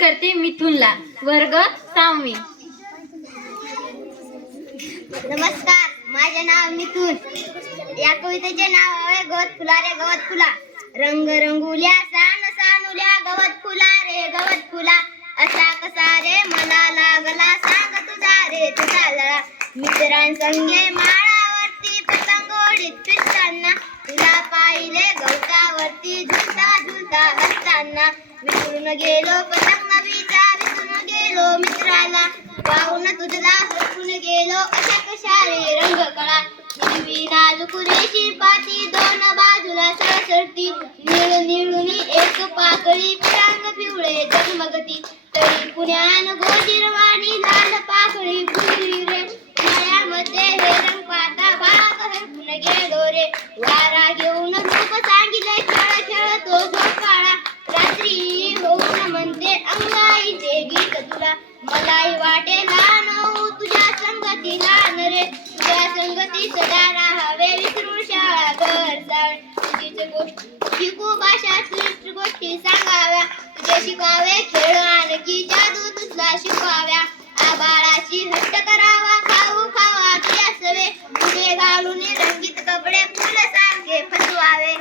करते मिथुनला. वर्ग 6वी. नमस्कार, माझे नाव मिथुन. या कवितेचे नाव आहे गवत फुला रे गवत फुला. रंग रंगुल्या सान सानुल्या गवत फुला रे गवत फुला. असा कसा रे मला लागला सांग तुझा रे तुझा लळा. मित्रांसंगे माळावरती पतंगोडीत फिरताना तुला पाहिले गवतावरती झुलता झुलता हसताना. विसरून गेलो पतंग बीचा विसरून गेलो मित्राला. पाहून तुझला हरपून गेलो अशा कशा रे रंग कळा. हिरवी नाजूक रेशी पाती दोन बाजूला सरसरती. निळ निळुनी एक पाकळी पिरांग पिवळे जगमगती. तरी पुण्यान गोजिरवाणी लाल पाकळी फुलली रे. उन्हाळ्यामध्ये हे रंग पाहता बाग हरपून गेलो रे. वारा घेऊन रूप सांगितले खेळ खेळतो झोपाळा. रात्री होऊन म्हणते अंगाईचे गीत तुला. मलाही वाटे लहान हो तुझ्या संगती लहान रे. तुझ्या संगती सदा राहावे विसरून शाळा घर जावे. तुझीच गोष्ट शिकू भाषा तुझी गोष्टी सांगाव्या. तुझे शिकावे खेळ आणखी जादू तुझला शिकवाव्या. आबाळाची हट्ट करावा खाऊ खावा तुझ्या सवे. तुझे घालून रंगीत कपडे फुल सारखे फसवावे.